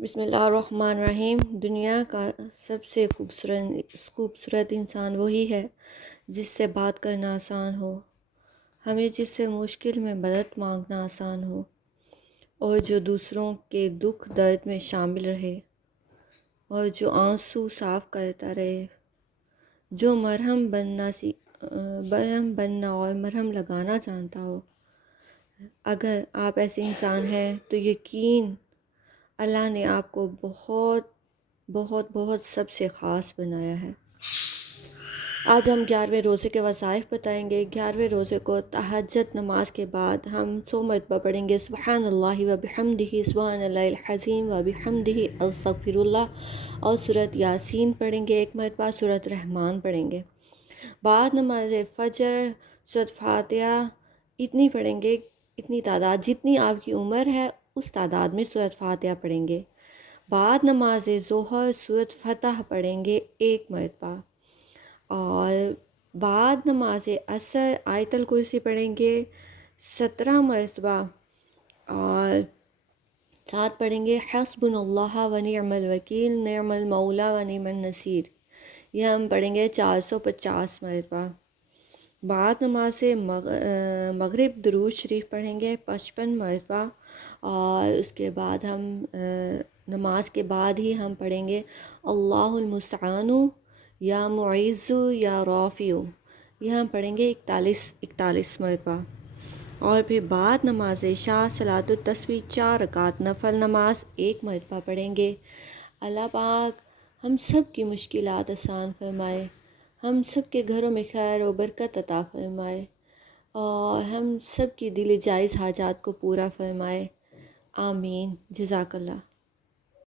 بسم اللہ الرحمن الرحیم۔ دنیا کا سب سے خوبصورت انسان وہی ہے جس سے بات کرنا آسان ہو، ہمیں جس سے مشکل میں مدد مانگنا آسان ہو، اور جو دوسروں کے دکھ درد میں شامل رہے، اور جو آنسو صاف کرتا رہے، جو مرہم بننا اور مرہم لگانا جانتا ہو۔ اگر آپ ایسے انسان ہیں تو یقین اللہ نے آپ کو بہت بہت بہت سب سے خاص بنایا ہے۔ آج ہم 11ویں روزے کے وظائف بتائیں گے۔ 11ویں روزے کو تہجد نماز کے بعد ہم 100 مرتبہ پڑھیں گے سبحان اللہ و بحمدہ، سبحان اللہ العظیم و بحمدہ، استغفر اللہ، اور سورۃ یاسین پڑھیں گے 1 مرتبہ، سورۃ رحمان پڑھیں گے۔ بعد نماز فجر سورۃ فاتحہ اتنی پڑھیں گے، اتنی تعداد جتنی آپ کی عمر ہے اس تعداد میں سورۃ فاتحہ پڑھیں گے۔ بعد نماز ظہر سورۃ فتح پڑھیں گے 1 مرتبہ، اور بعد نماز عصر آیت الکرسی پڑھیں گے 17 مرتبہ، اور ساتھ پڑھیں گے حسبنا اللہ و نعم الوکیل، نعم المولا و نعم النصیر، یہ ہم پڑھیں گے 450 مرتبہ۔ بعد نماز مغرب درود شریف پڑھیں گے 55 مرتبہ، اور اس کے بعد ہم نماز کے بعد ہی ہم پڑھیں گے اللہ المستعان یا معز یا رافع، یہ ہم پڑھیں گے 41 مرتبہ۔ اور پھر بعد نماز عشاء صلاۃ التسبیح 4 رکعت نفل نماز 1 مرتبہ پڑھیں گے۔ اللہ پاک ہم سب کی مشکلات آسان فرمائے، ہم سب کے گھروں میں خیر و برکت عطا فرمائے، اور ہم سب کی دل جائز حاجات کو پورا فرمائے، آمین۔ جزاک اللہ۔